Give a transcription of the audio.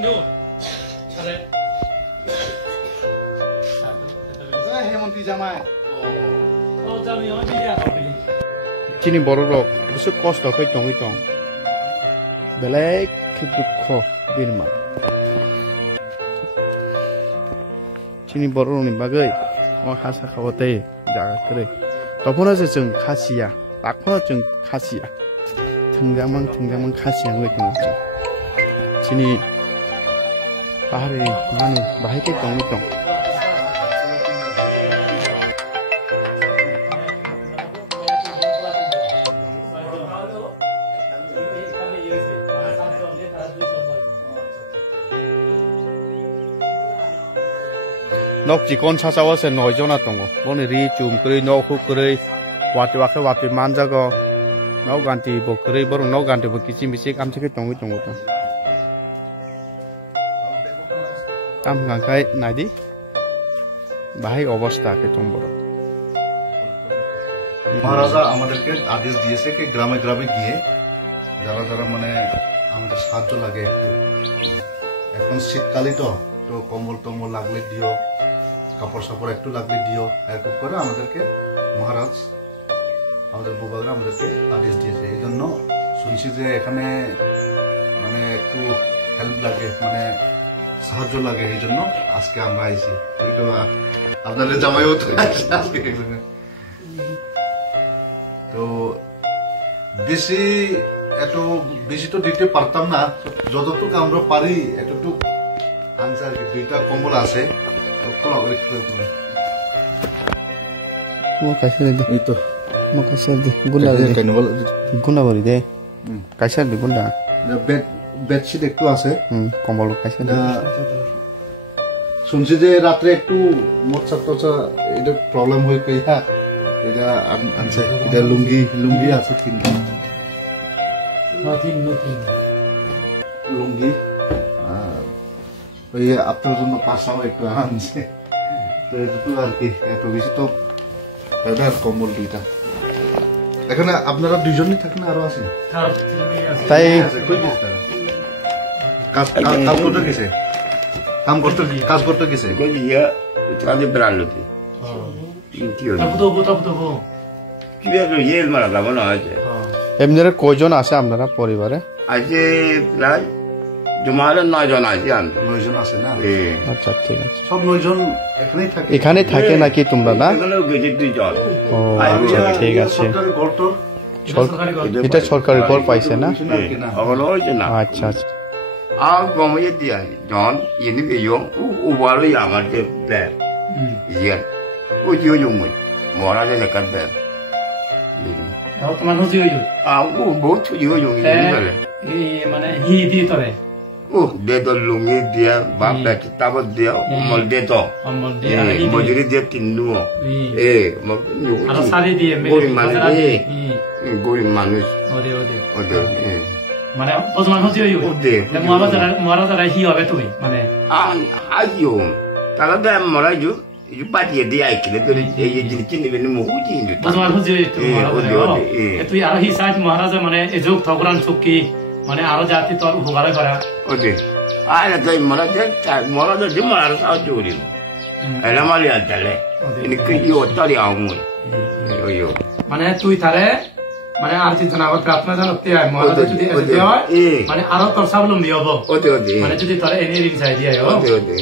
Sino? Are. Hemanti জামাই Oh, jami on dia kopi. চিনি বড় রক কিছু কষ্ট করে টঙি টং বেলেগ দুঃখ বিরমা চিনি বড় রকनि बागै हासा खावते जागा करे तखनो जों खासिया तखनो जों खासिया थंजामोन खासिया होइखोन जों चिनि बाहारे माने बाहायके टङि टं nok jikon sasawa se noijona tongo boni ri chum kri no khu kri wati manjago no ganti bo kri bor no ganti bo kichi misi kam thike tongo ta kam gangai nadi bahai অবস্থা ke tomboro মহারাজা আমাদেরকে আদেশ দিয়েছে যে গ্রামে গ্রামে গিয়ে যারা যারা মানে আমাদের সাহায্য লাগে এখন শীতকালে তো কম্বল টম্বল লাগলে দিও কাপড় সাপড় একটু লাগলে দিও এরকম করে আমাদেরকে মহারাজ আমাদের বুবাগরা আমাদেরকে আদেশ দিয়েছে এই জন্য শুনছি যে এখানে মানে একটু হেল্প লাগে মানে সাহায্য লাগে এই জন্য আজকে আমরা আইছি আপনাদের জামাইও তো তো বেশি তো দিতে পারতাম না যতটুকু আমরা পারি এতটুকু আনসার দুইটা কম্বল আছে বেডশিট একটু আছে কম্বল কাইছে শুনছি যে রাত্রে একটু মোচা টোচা এটা প্রবলেম হয়ে গেছে এটা আনছে এটা লুঙ্গি আছে কিনতে লুঙ্গি ওই আপনার জন্য পাশাও একটু আনছে তো এটুকু আর কি এত বেশি তো এটা কম্বল দুইটা এখানে আপনারা দুইজনই থাকেন আরো আছে তাই কাজ করতে গেছে এমনি কয়জন আছে আপনারা পরিবারে আছে প্রায় জমালে 9 জন আছে 9 জন আছে না আচ্ছা ঠিক আছে সব 9 জন এখানে থাকে নাকি তোমরা না ও আচ্ছা ঠিক আছে এটা সরকারি ঘর পাইছে না আচ্ছা আচ্ছা আর কমে দিয়া জন ইনি বেয়ং উবালো আমার যে বে ইয়া ও জিও জমই মরা যে কাট বে আর তোমার হজি হই ও বহুত জিও জং এই মানে হি দি তরে ও দে তো লুঙ্গি দিয়া বাপ বেট তাবত দিয়া মল দে তো মজুরি দিয়ে তিনু এ আর সারি দিয়ে গরিব মানুষ ওদে মানে ওজমান হজি হই মরা যারা হি হবে তুমি মানে আইও তারা দে মরা জু yu pati dia ikile to এই জিনিস নিবে মুহুজি নিবে ওজমান হজি হই তুই আর হি সাইজ মহারাজা মানে এজক ঠগরান চুকি মানে আরো জাতি তোর উপকার করা ওদে আরে তাই মরা যে মারা সাও জুরি এলা মালি আতালে ইনি কি ইও তালি আমু ওইও মানে তুই তারে মানে আর কি জানাবো প্রার্থনা জানতে আই মহারাজ যদি এতে হয় মানে আরো তোর স্বাবলম্বী হবো ওদে মানে যদি তোরে এনে রিং চাই দিয়া ওদে